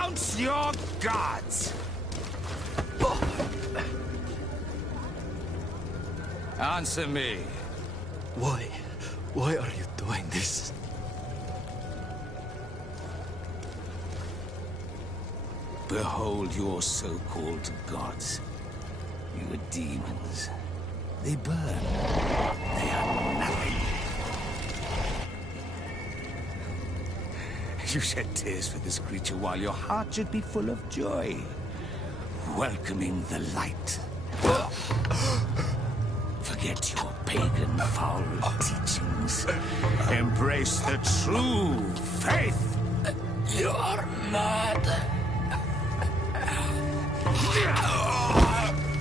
Renounce your gods! Answer me. Why? Why are you doing this? Behold your so-called gods. Your demons. They burn. They are nothing. You shed tears for this creature while your heart should be full of joy. Welcoming the light. Forget your pagan foul teachings. Embrace the true faith. You are mad.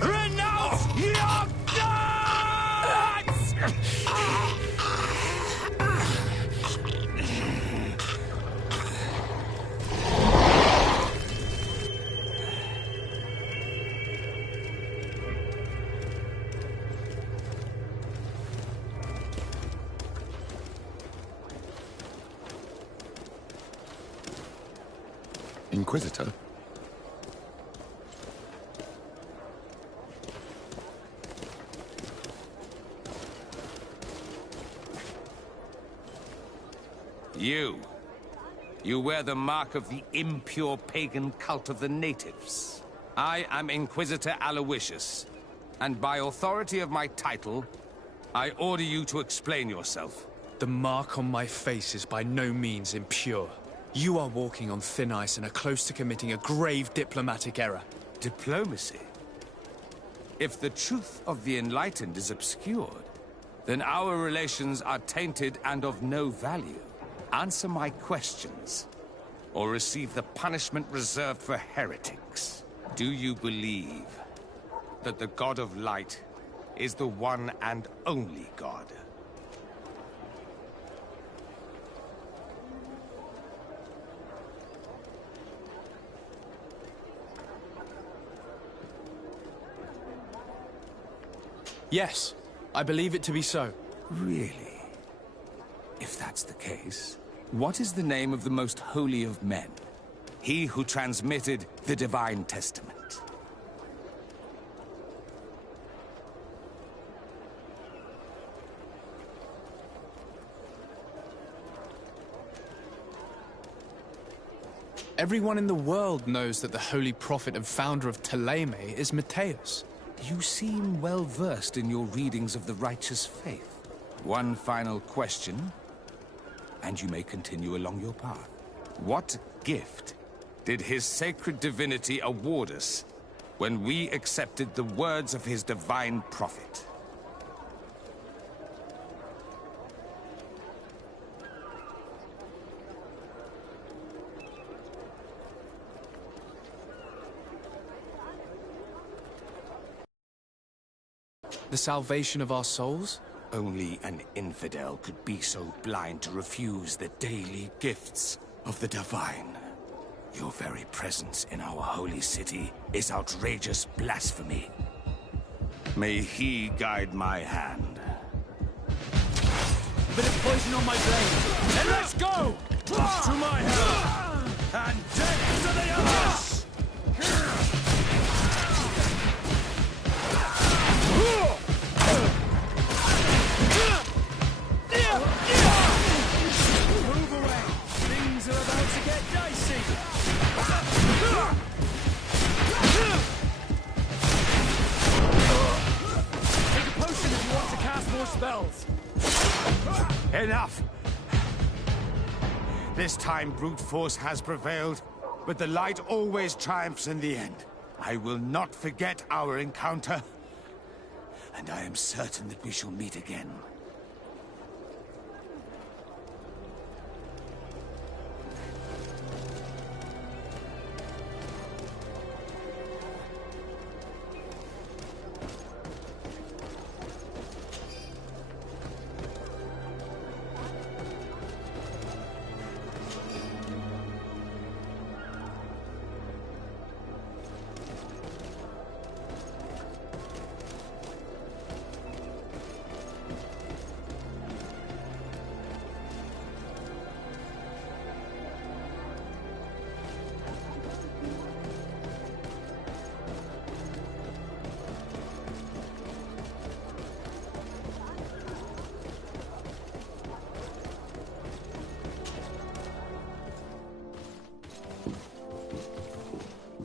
Renounce your gods! Inquisitor? You wear the mark of the impure pagan cult of the natives. I am Inquisitor Aloysius, and by authority of my title, I order you to explain yourself. The mark on my face is by no means impure. You are walking on thin ice and are close to committing a grave diplomatic error. Diplomacy? If the truth of the Enlightened is obscured, then our relations are tainted and of no value. Answer my questions, or receive the punishment reserved for heretics. Do you believe that the God of Light is the one and only God? Yes, I believe it to be so. Really? If that's the case, what is the name of the most holy of men? He who transmitted the Divine Testament. Everyone in the world knows that the holy prophet and founder of Thélème is Matthias. You seem well versed in your readings of the righteous faith. One final question, and you may continue along your path. What gift did his sacred divinity award us when we accepted the words of his divine prophet? The salvation of our souls? Only an infidel could be so blind to refuse the daily gifts of the divine. Your very presence in our holy city is outrageous blasphemy. May he guide my hand. A bit of poison on my blade. Then let's go! To my hand! And death to the others! Move away! Things are about to get dicey! Take a potion if you want to cast more spells! Enough! This time brute force has prevailed, but the light always triumphs in the end. I will not forget our encounter, and I am certain that we shall meet again.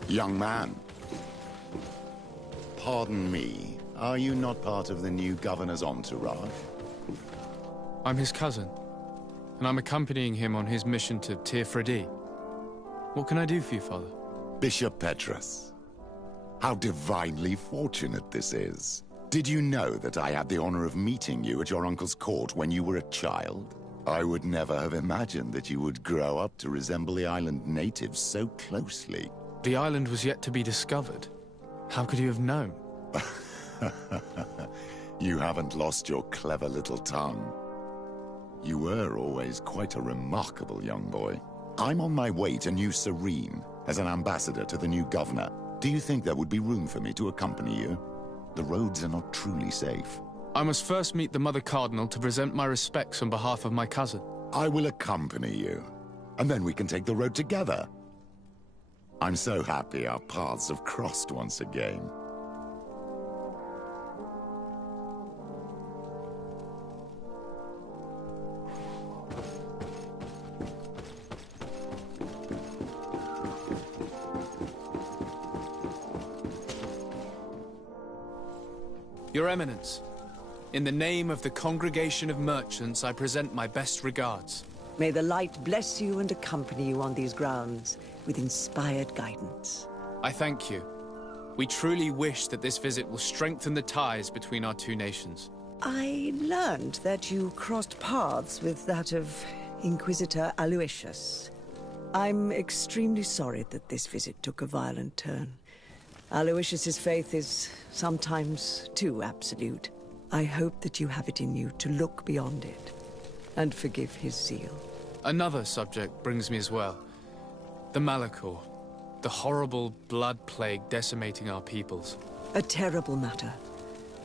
Young man, pardon me, are you not part of the new governor's entourage? I'm his cousin, and I'm accompanying him on his mission to Tir-Fredi. What can I do for you, Father? Bishop Petrus. How divinely fortunate this is. Did you know that I had the honor of meeting you at your uncle's court when you were a child? I would never have imagined that you would grow up to resemble the island natives so closely. The island was yet to be discovered. How could you have known? You haven't lost your clever little tongue. You were always quite a remarkable young boy. I'm on my way to New Serene as an ambassador to the new governor. Do you think there would be room for me to accompany you? The roads are not truly safe. I must first meet the Mother Cardinal to present my respects on behalf of my cousin. I will accompany you, and then we can take the road together. I'm so happy our paths have crossed once again. Your Eminence, in the name of the Congregation of Merchants, I present my best regards. May the light bless you and accompany you on these grounds with inspired guidance. I thank you. We truly wish that this visit will strengthen the ties between our two nations. I learned that you crossed paths with that of Inquisitor Aloysius. I'm extremely sorry that this visit took a violent turn. Aloysius's faith is sometimes too absolute. I hope that you have it in you to look beyond it and forgive his zeal. Another subject brings me as well. The Malachor. The horrible blood plague decimating our peoples. A terrible matter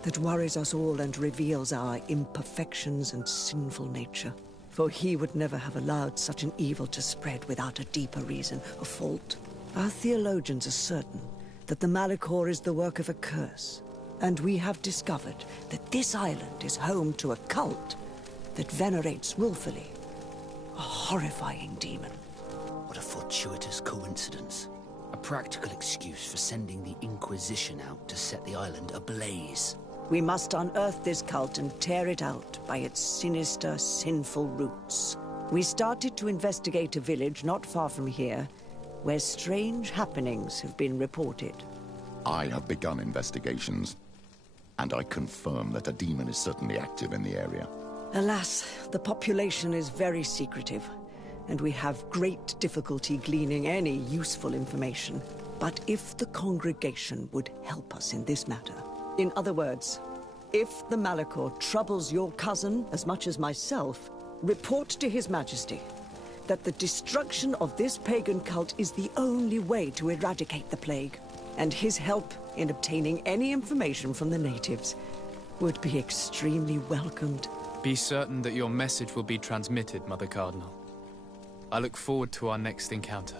that worries us all and reveals our imperfections and sinful nature. For he would never have allowed such an evil to spread without a deeper reason, a fault. Our theologians are certain that the Malachor is the work of a curse, and we have discovered that this island is home to a cult that venerates willfully a horrifying demon. What a fortuitous coincidence. A practical excuse for sending the Inquisition out to set the island ablaze. We must unearth this cult and tear it out by its sinister, sinful roots. We started to investigate a village not far from here, where strange happenings have been reported. I have begun investigations, and I confirm that a demon is certainly active in the area. Alas, the population is very secretive, and we have great difficulty gleaning any useful information. But if the congregation would help us in this matter, in other words, if the Malachor troubles your cousin as much as myself, report to His Majesty that the destruction of this pagan cult is the only way to eradicate the plague, and his help in obtaining any information from the natives would be extremely welcomed. Be certain that your message will be transmitted, Mother Cardinal. I look forward to our next encounter.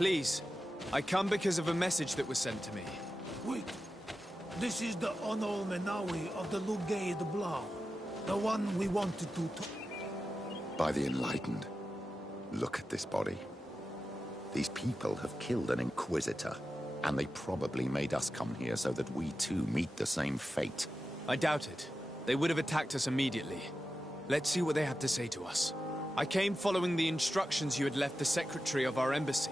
Please, I come because of a message that was sent to me. Wait. This is the Onol Menawi of the Lugay de Blau. The one we wanted to... By the Enlightened. Look at this body. These people have killed an Inquisitor, and they probably made us come here so that we too meet the same fate. I doubt it. They would have attacked us immediately. Let's see what they have to say to us. I came following the instructions you had left the secretary of our embassy,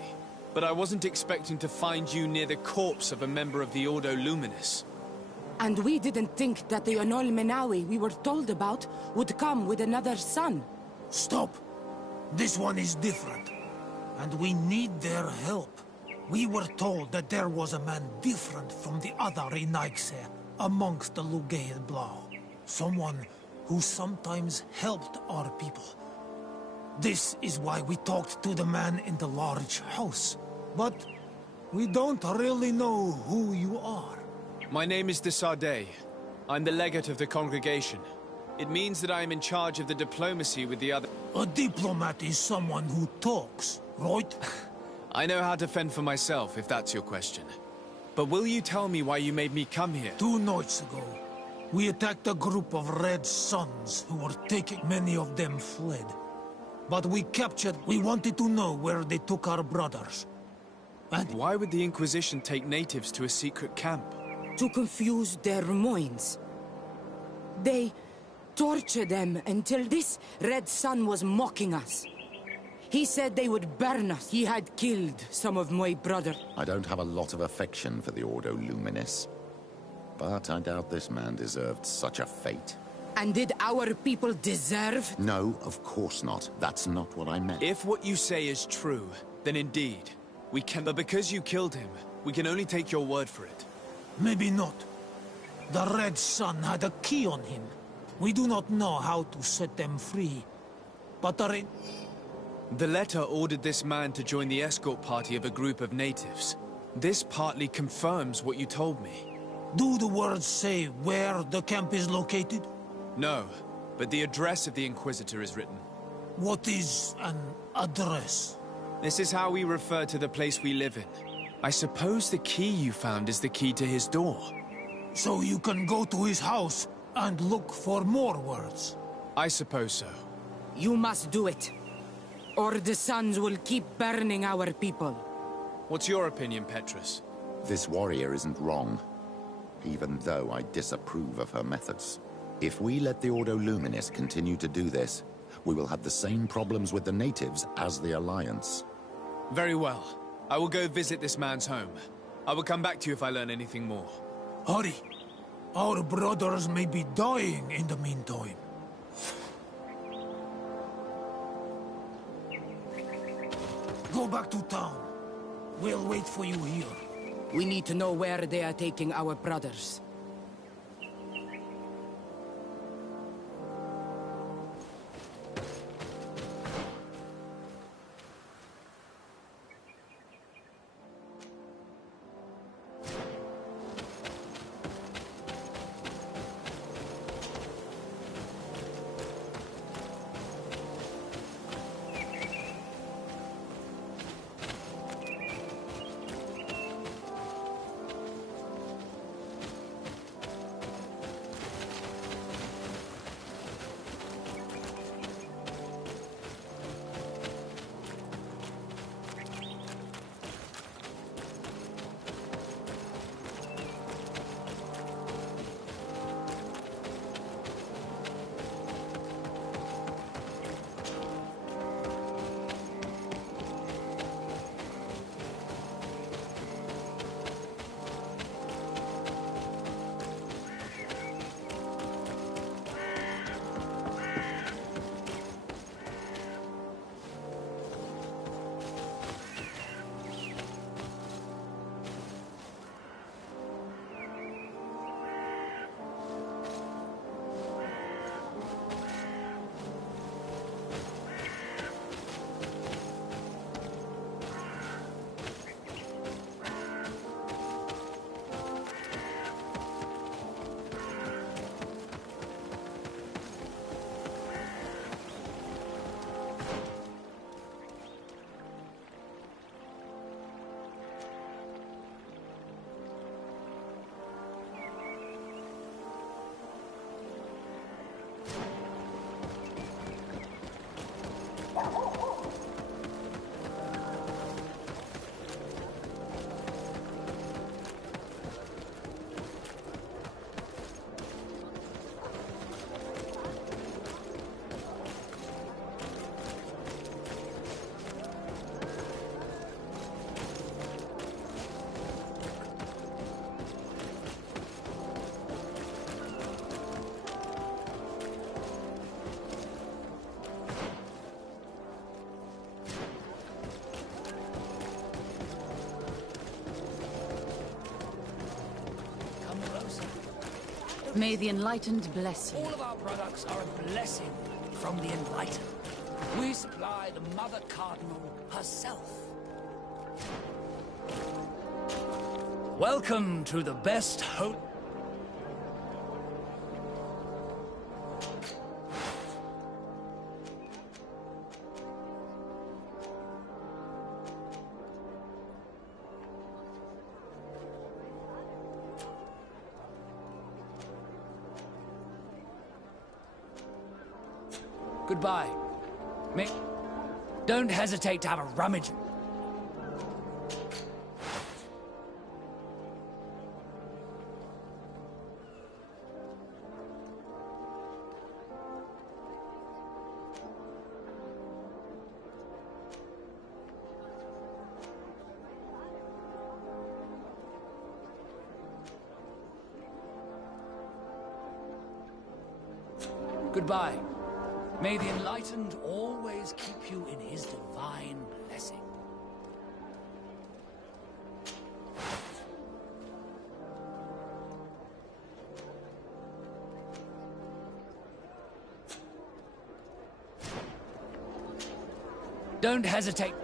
but I wasn't expecting to find you near the corpse of a member of the Ordo Luminis. And we didn't think that the Onol Menawi we were told about would come with another son. Stop! This one is different. And we need their help. We were told that there was a man different from the other Renaigse amongst the Lugay de Blau. Someone who sometimes helped our people. This is why we talked to the man in the large house. But we don't really know who you are. My name is de Sardet. I'm the legate of the congregation. It means that I am in charge of the diplomacy with the other... A diplomat is someone who talks, right? I know how to fend for myself, if that's your question. But will you tell me why you made me come here? 2 nights ago, we attacked a group of Red Suns who were taking... Many of them fled. But we captured... We wanted to know where they took our brothers. And... Why would the Inquisition take natives to a secret camp? To confuse their minds. They tortured them until this Red Sun was mocking us. He said they would burn us. He had killed some of my brother. I don't have a lot of affection for the Ordo Luminis. But I doubt this man deserved such a fate. And did our people deserve? No, of course not. That's not what I meant. If what you say is true, then indeed, we can... But because you killed him, we can only take your word for it. Maybe not. The Red Sun had a key on him. We do not know how to set them free. But the letter ordered this man to join the escort party of a group of natives. This partly confirms what you told me. Do the words say where the camp is located? No, but the address of the Inquisitor is written. What is an address? This is how we refer to the place we live in. I suppose the key you found is the key to his door. So you can go to his house and look for more words? I suppose so. You must do it. Or the suns will keep burning our people. What's your opinion, Petrus? This warrior isn't wrong, even though I disapprove of her methods. If we let the Ordo Luminis continue to do this, we will have the same problems with the natives as the Alliance. Very well. I will go visit this man's home. I will come back to you if I learn anything more. Hurry. Our brothers may be dying in the meantime. Go back to town. We'll wait for you here. We need to know where they are taking our brothers. May the Enlightened bless you. All of our products are a blessing from the Enlightened. We supply the Mother Cardinal herself. Welcome to the best hope. Goodbye. Don't hesitate to have a rummage. Goodbye. May the Enlightened always keep you in his divine blessing. Don't hesitate.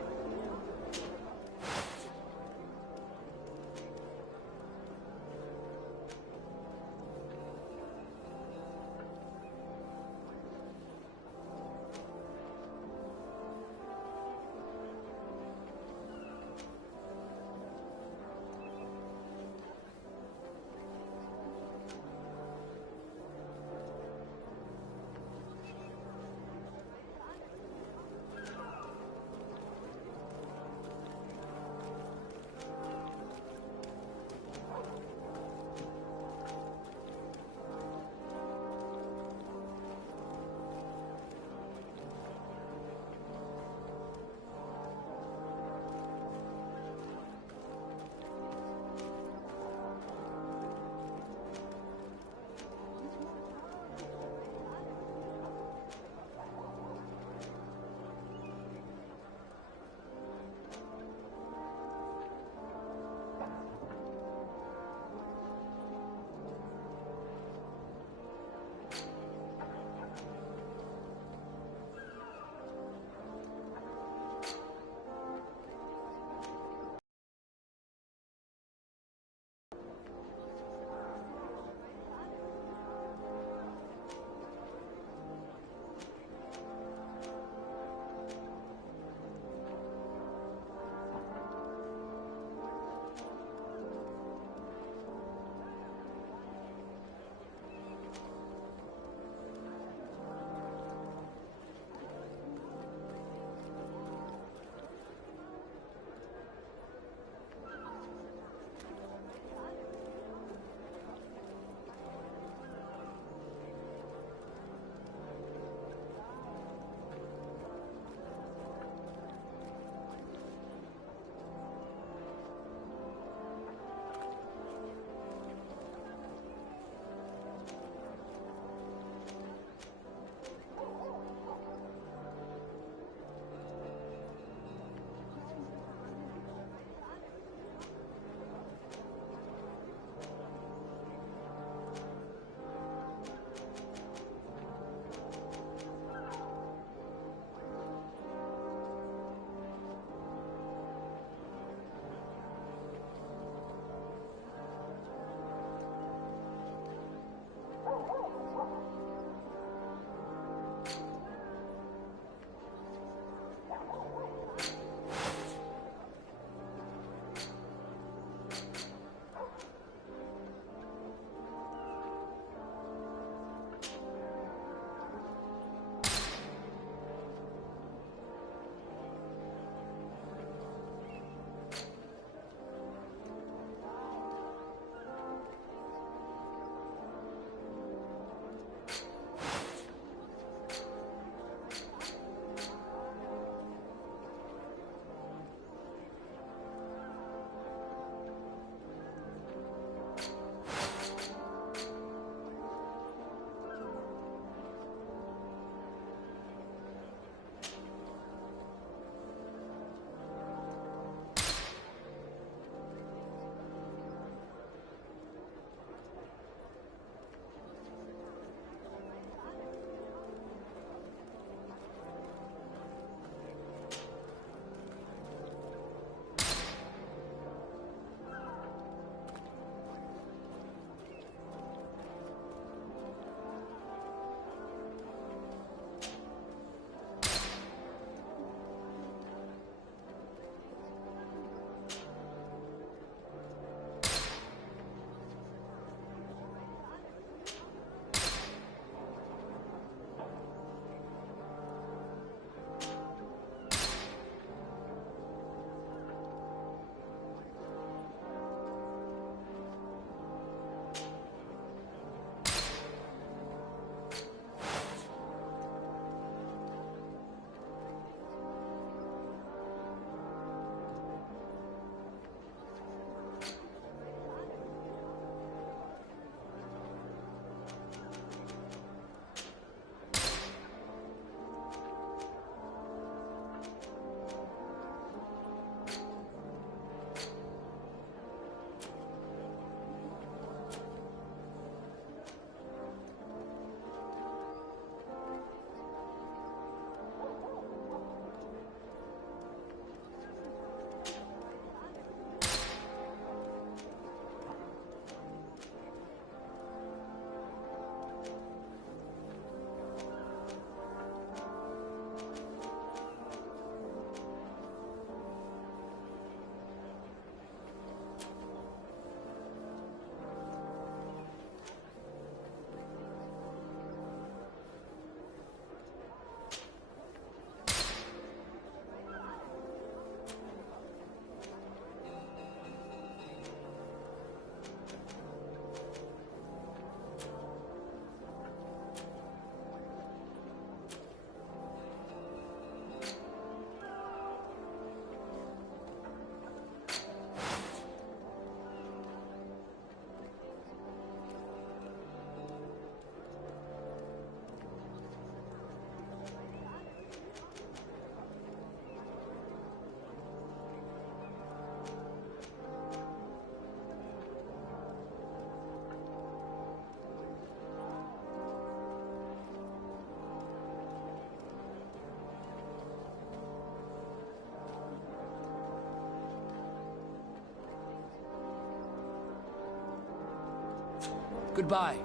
Goodbye.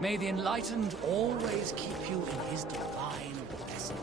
May the Enlightened always keep you in his divine blessing.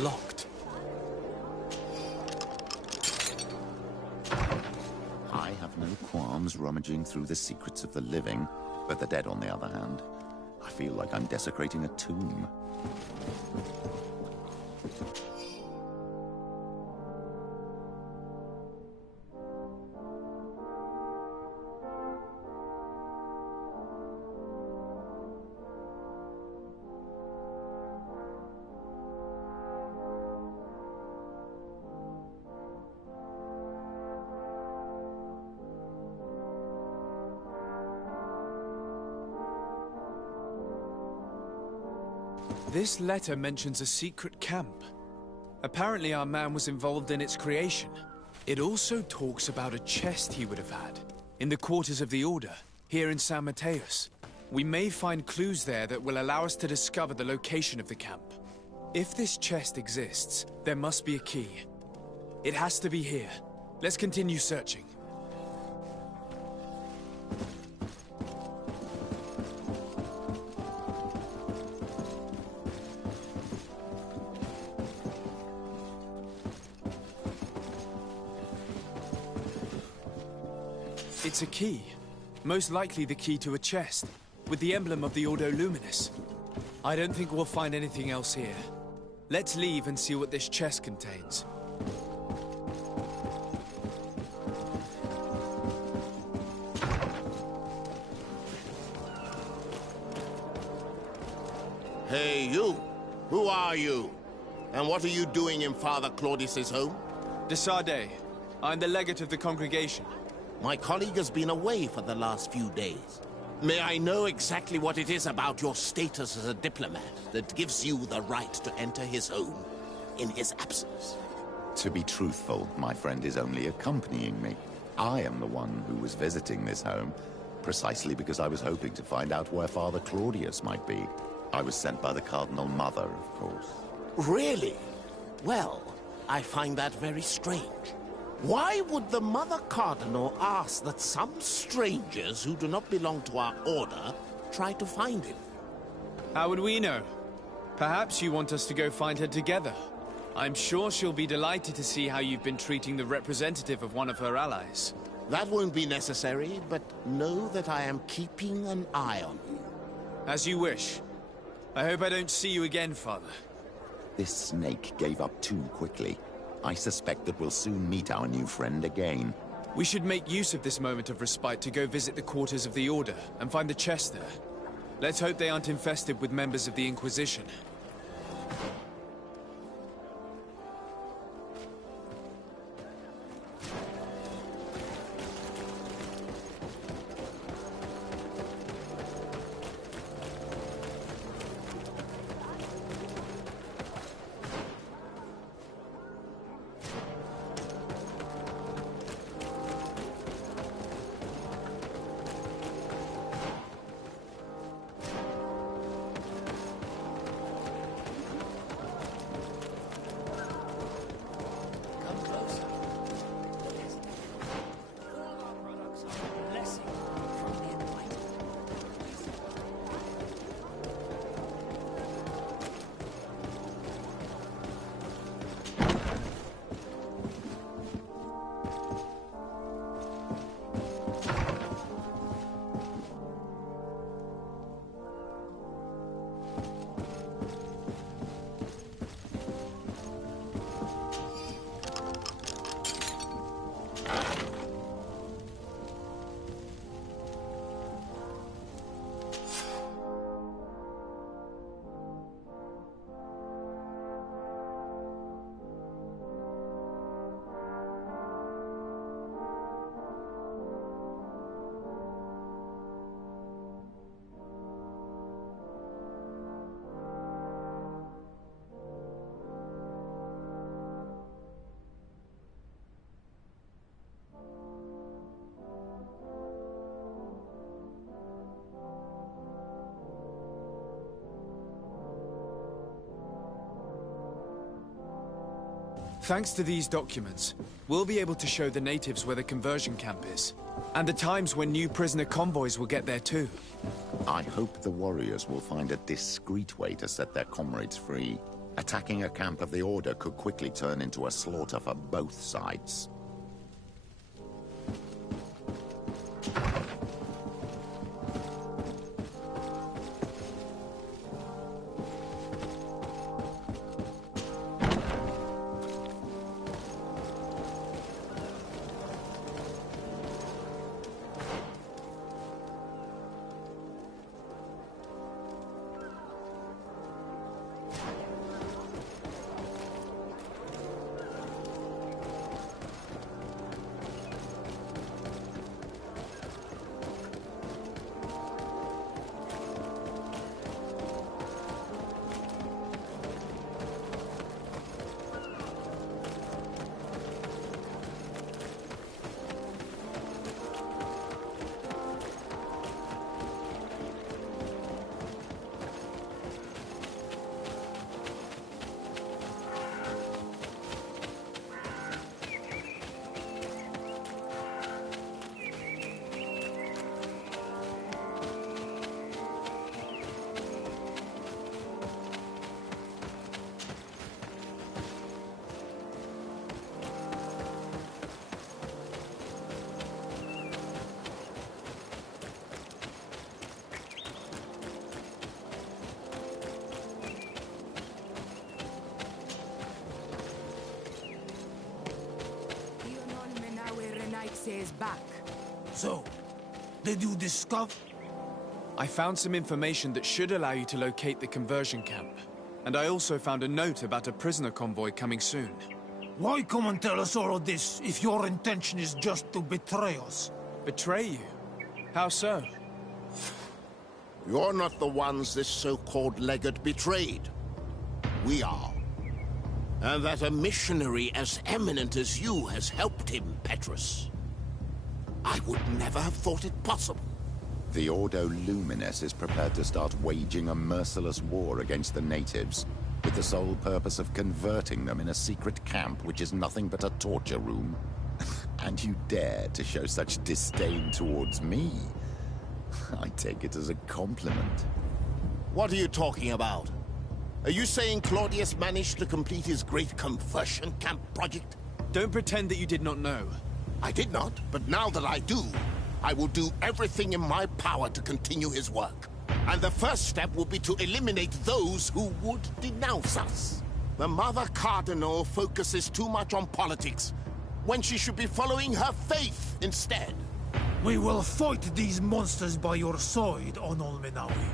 Locked. I have no qualms rummaging through the secrets of the living, but the dead, on the other hand, I feel like I'm desecrating a tomb. This letter mentions a secret camp. Apparently our man was involved in its creation. It also talks about a chest he would have had, in the quarters of the Order, here in San Mateus. We may find clues there that will allow us to discover the location of the camp. If this chest exists, there must be a key. It has to be here. Let's continue searching. It's a key. Most likely the key to a chest, with the emblem of the Ordo Luminis. I don't think we'll find anything else here. Let's leave and see what this chest contains. Hey, you! Who are you? And what are you doing in Father Claudius's home? De Sardet. I'm the legate of the congregation. My colleague has been away for the last few days. May I know exactly what it is about your status as a diplomat that gives you the right to enter his home in his absence? To be truthful, my friend is only accompanying me. I am the one who was visiting this home, precisely because I was hoping to find out where Father Claudius might be. I was sent by the Cardinal Mother, of course. Really? Well, I find that very strange. Why would the Mother Cardinal ask that some strangers who do not belong to our order try to find him? How would we know? Perhaps you want us to go find her together. I'm sure she'll be delighted to see how you've been treating the representative of one of her allies. That won't be necessary, but know that I am keeping an eye on you. As you wish. I hope I don't see you again, Father. This snake gave up too quickly. I suspect that we'll soon meet our new friend again. We should make use of this moment of respite to go visit the quarters of the Order and find the chest there. Let's hope they aren't infested with members of the Inquisition. Thanks to these documents, we'll be able to show the natives where the conversion camp is. And the times when new prisoner convoys will get there too. I hope the warriors will find a discreet way to set their comrades free. Attacking a camp of the Order could quickly turn into a slaughter for both sides. Is back. So, did you discover? I found some information that should allow you to locate the conversion camp. And I also found a note about a prisoner convoy coming soon. Why come and tell us all of this if your intention is just to betray us? Betray you? How so? You're not the ones this so-called legate betrayed. We are. And that a missionary as eminent as you has helped him, Petrus. I would never have thought it possible. The Ordo Luminis is prepared to start waging a merciless war against the natives, with the sole purpose of converting them in a secret camp which is nothing but a torture room. And you dare to show such disdain towards me? I take it as a compliment. What are you talking about? Are you saying Claudius managed to complete his great conversion camp project? Don't pretend that you did not know. I did not, but now that I do, I will do everything in my power to continue his work. And the first step will be to eliminate those who would denounce us. The Mother Cardinal focuses too much on politics, when she should be following her faith instead. We will fight these monsters by your side, Onol Menawi.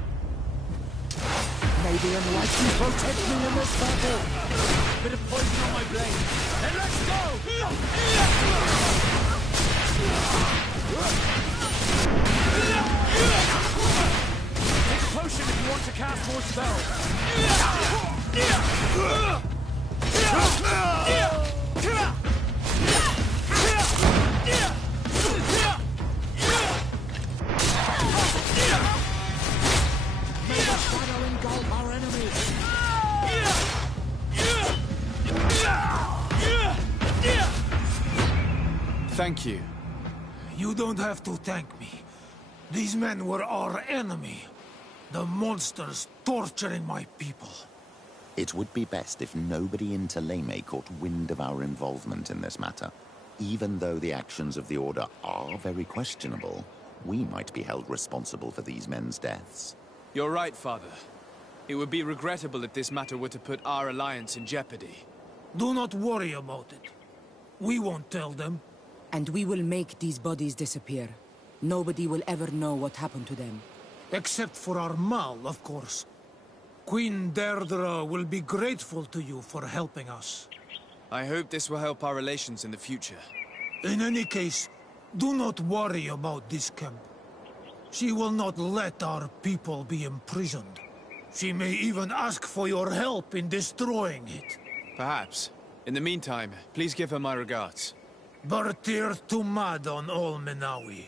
May the Enlightened protect me in this battle! Bit of poison on my blade. Then let's go! Take a potion if you want to cast more spells. May the shadow engulf our enemies! Thank you. You don't have to thank me. These men were our enemy. The monsters torturing my people. It would be best if nobody in Teleme caught wind of our involvement in this matter. Even though the actions of the Order are very questionable, we might be held responsible for these men's deaths. You're right, Father. It would be regrettable if this matter were to put our alliance in jeopardy. Do not worry about it. We won't tell them. And we will make these bodies disappear. Nobody will ever know what happened to them. Except for our Mal, of course. Queen Deirdre will be grateful to you for helping us. I hope this will help our relations in the future. In any case, do not worry about this camp. She will not let our people be imprisoned. She may even ask for your help in destroying it. Perhaps. In the meantime, please give her my regards. Bartir Tumad on all Menawi.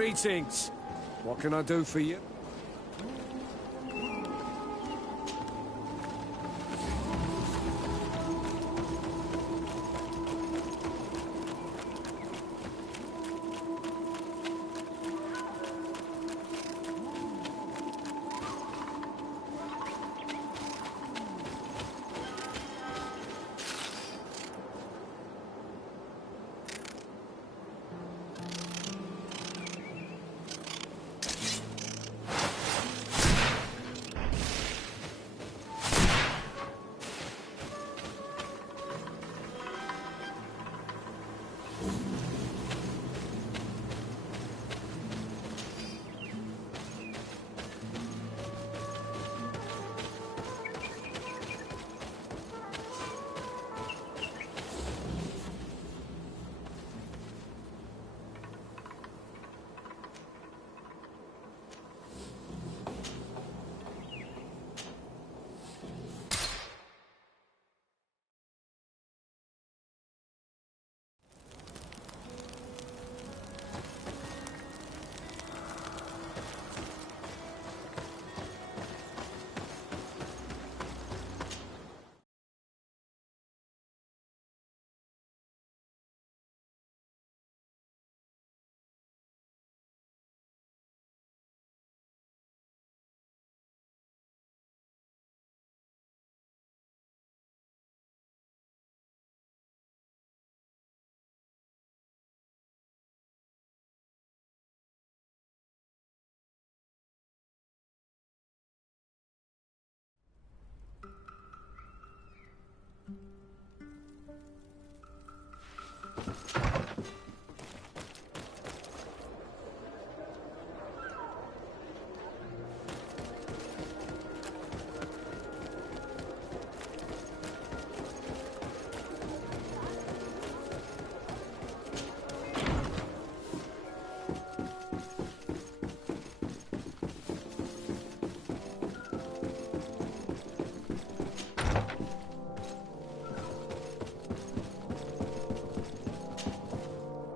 Greetings. What can I do for you?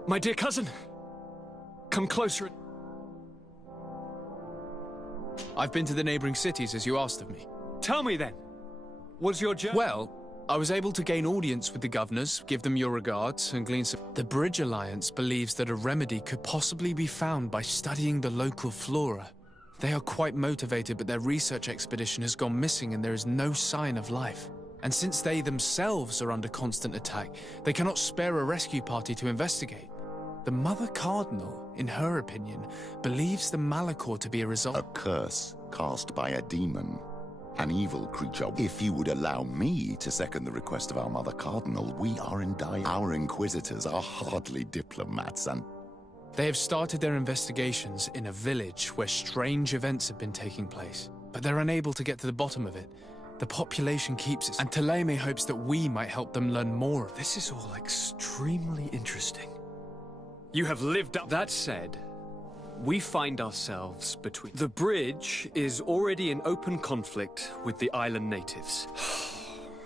My dear cousin, come closer. I've been to the neighboring cities as you asked of me. Tell me then, was your journey... Well, I was able to gain audience with the governors, give them your regards, and glean some... The Bridge Alliance believes that a remedy could possibly be found by studying the local flora. They are quite motivated, but their research expedition has gone missing and there is no sign of life. And since they themselves are under constant attack, they cannot spare a rescue party to investigate. The Mother Cardinal, in her opinion, believes the Malachor to be a result... A curse cast by a demon. An evil creature. If you would allow me to second the request of our Mother Cardinal, we are in dire... Our Inquisitors are hardly diplomats and... They have started their investigations in a village where strange events have been taking place, but they're unable to get to the bottom of it. The population keeps it, and Thélème hopes that we might help them learn more. This is all extremely interesting. You have lived up... That said, we find ourselves between... The bridge is already in open conflict with the island natives.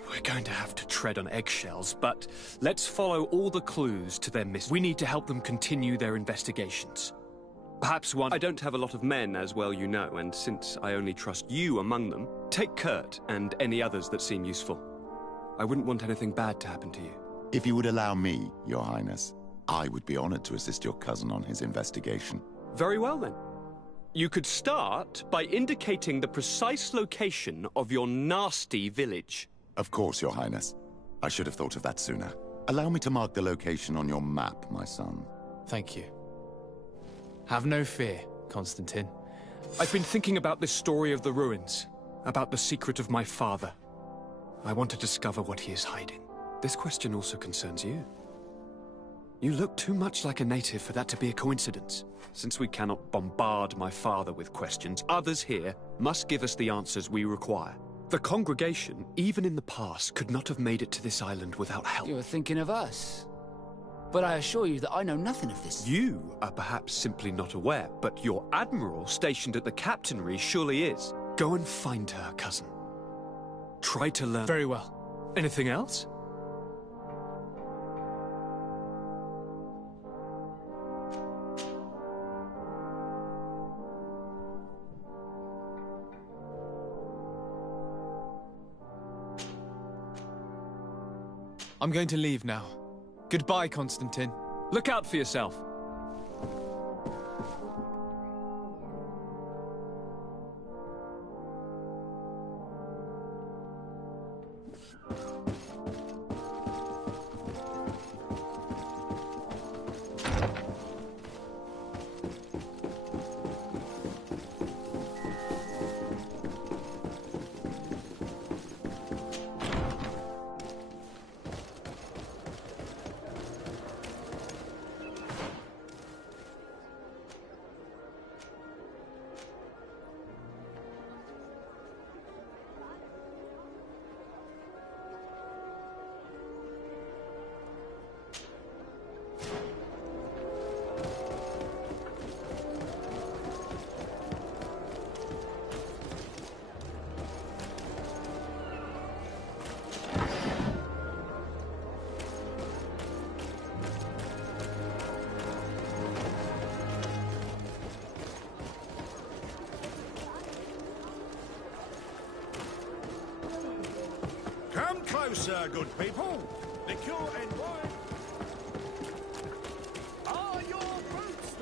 We're going to have to tread on eggshells, but let's follow all the clues to their mystery. We need to help them continue their investigations. Perhaps one... I don't have a lot of men, as well you know, and since I only trust you among them, take Kurt and any others that seem useful. I wouldn't want anything bad to happen to you. If you would allow me, Your Highness, I would be honored to assist your cousin on his investigation. Very well, then. You could start by indicating the precise location of your nasty village. Of course, Your Highness. I should have thought of that sooner. Allow me to mark the location on your map, my son. Thank you. Have no fear, Constantine. I've been thinking about this story of the ruins, about the secret of my father. I want to discover what he is hiding. This question also concerns you. You look too much like a native for that to be a coincidence. Since we cannot bombard my father with questions, others here must give us the answers we require. The congregation, even in the past, could not have made it to this island without help. You were thinking of us. But I assure you that I know nothing of this. You are perhaps simply not aware, but your admiral stationed at the captainry surely is. Go and find her, cousin. Try to learn... Very well. Anything else? I'm going to leave now. Goodbye, Constantine. Look out for yourself. Come closer, good people. Liquor and wine are your fruits.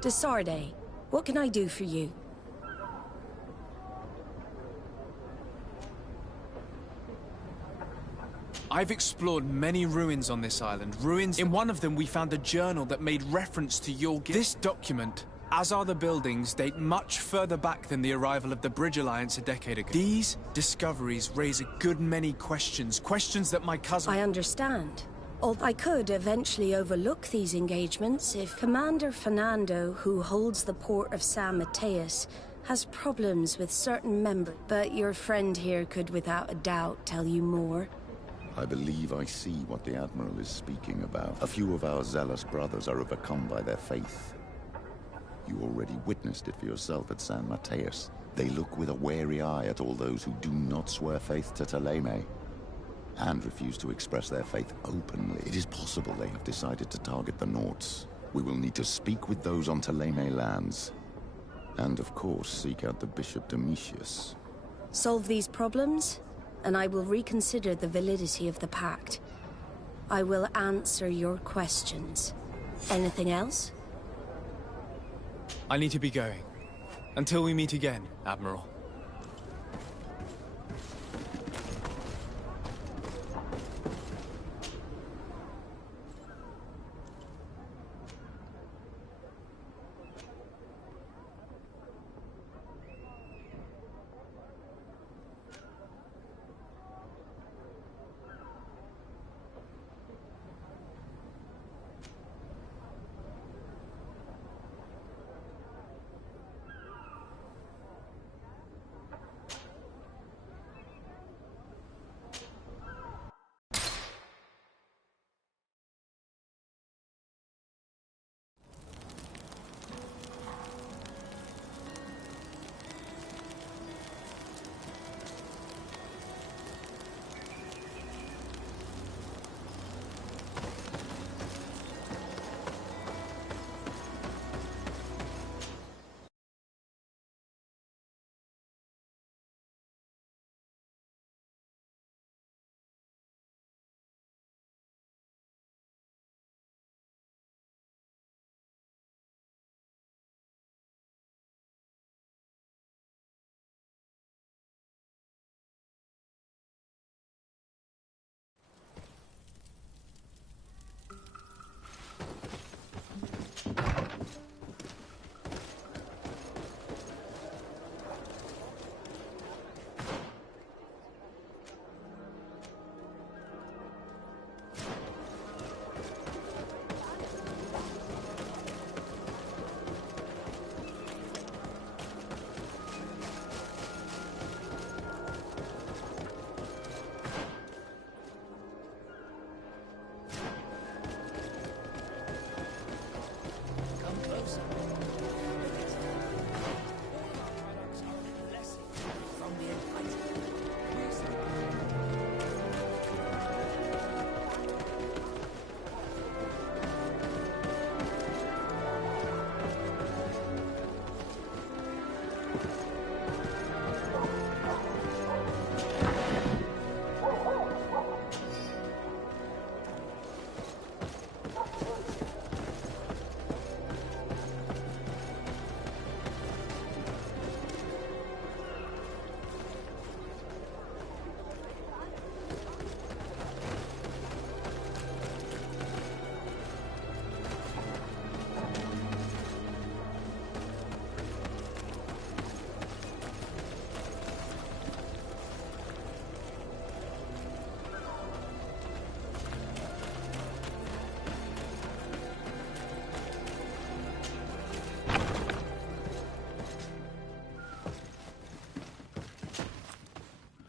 Desarde, what can I do for you? I've explored many ruins on this island. In one of them, we found a journal that made reference to your guild. This document, as are the buildings, date much further back than the arrival of the Bridge Alliance a decade ago. These discoveries raise a good many questions. Questions that my cousin... I understand. I could eventually overlook these engagements if Commander Fernando, who holds the port of San Mateus, has problems with certain members. But your friend here could without a doubt tell you more. I believe I see what the Admiral is speaking about. A few of our zealous brothers are overcome by their faith. You already witnessed it for yourself at San Mateus. They look with a wary eye at all those who do not swear faith to Thélème, and refuse to express their faith openly. It is possible they have decided to target the Nauts. We will need to speak with those on Thélème lands. And of course, seek out the Bishop Domitius. Solve these problems, and I will reconsider the validity of the pact. I will answer your questions. Anything else? I need to be going. Until we meet again, Admiral.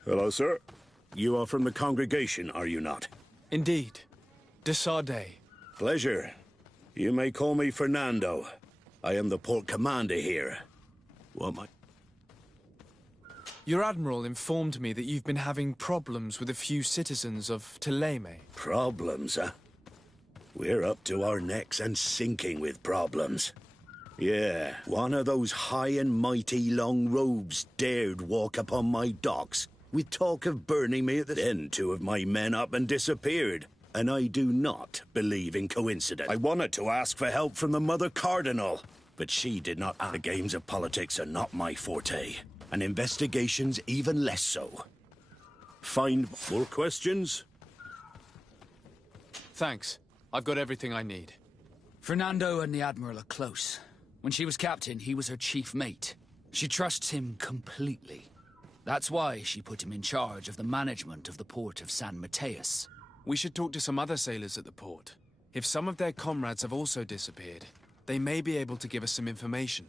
Hello, sir. You are from the congregation, are you not? Indeed. De Sardet. Pleasure. You may call me Fernando. I am the port commander here. What my... Your admiral informed me that you've been having problems with a few citizens of Teleme. Problems, huh? We're up to our necks and sinking with problems. Yeah, one of those high and mighty long robes dared walk upon my docks with talk of burning me at the... Then two of my men up and disappeared. And I do not believe in coincidence. I wanted to ask for help from the Mother Cardinal, but she did not. The games of politics are not my forte, and investigations even less so. Find more questions? Thanks. I've got everything I need. Fernando and the Admiral are close. When she was captain, he was her chief mate. She trusts him completely. That's why she put him in charge of the management of the port of San Mateus. We should talk to some other sailors at the port. If some of their comrades have also disappeared, they may be able to give us some information.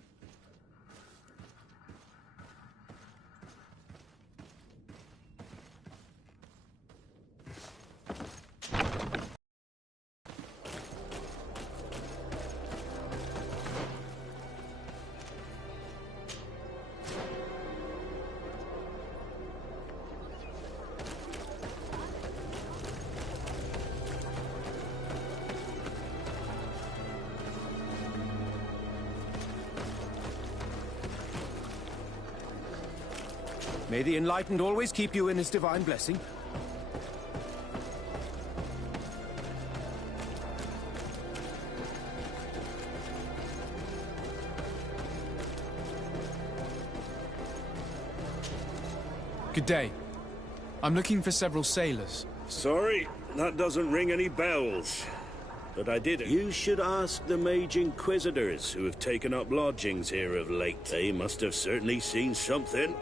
May the Enlightened always keep you in his divine blessing. Good day. I'm looking for several sailors. Sorry, that doesn't ring any bells. But I did. You should ask the Mage Inquisitors who have taken up lodgings here of late. They must have certainly seen something.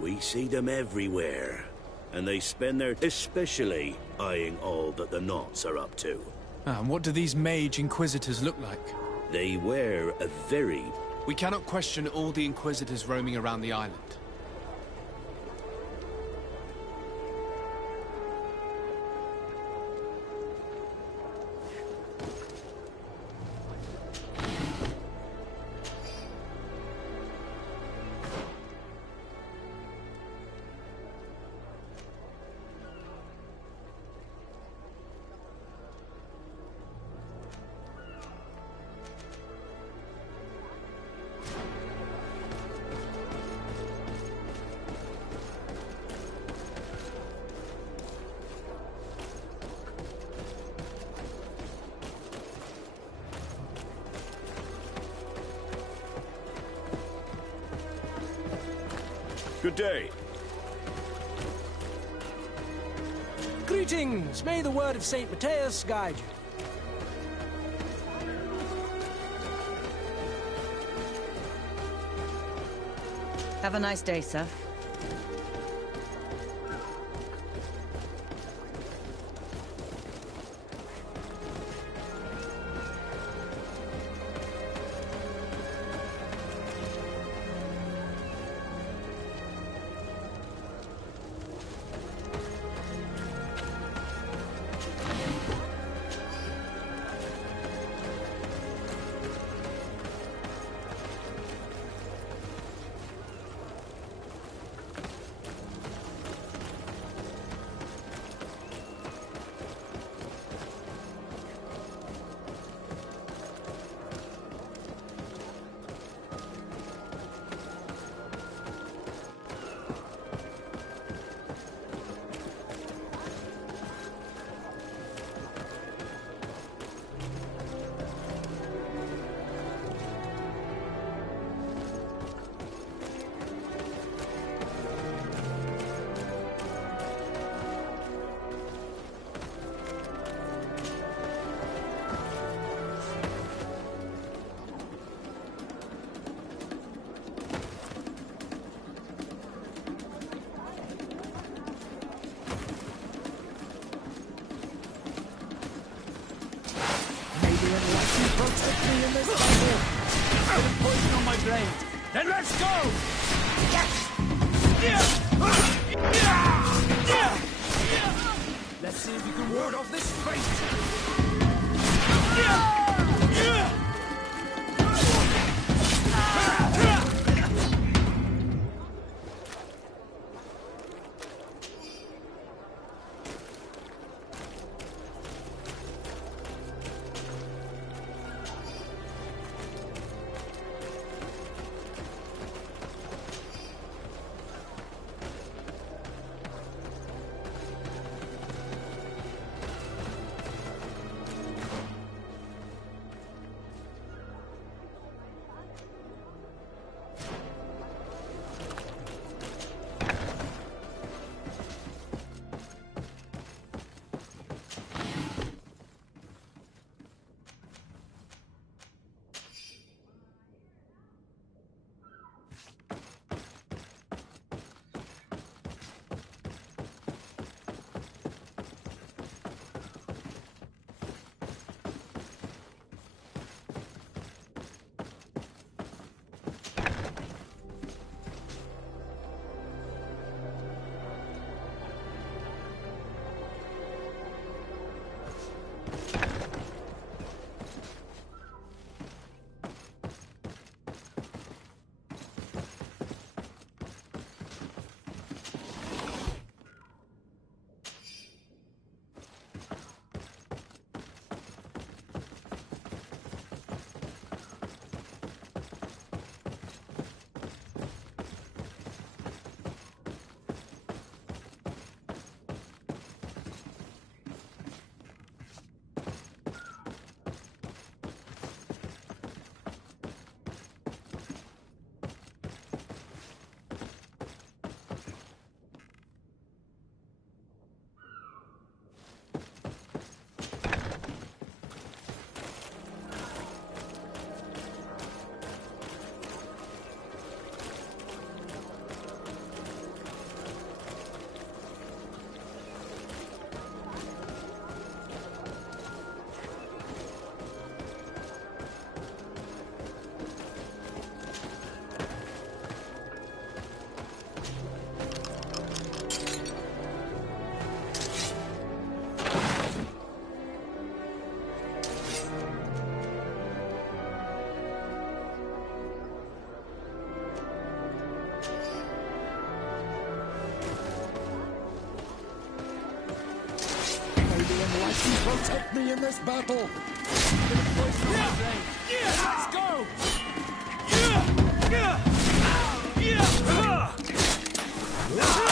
We see them everywhere, and they spend their... especially eyeing all that the Knots are up to. And what do these Mage Inquisitors look like? They wear a very... We cannot question all the Inquisitors roaming around the island. Good day. Greetings! May the word of St. Mateus guide you. Have a nice day, sir. Protect me in this battle. Put poison on my blade. Then let's go! Yes! Let's see if you can ward off this fate! Protect me in this battle! Let's go!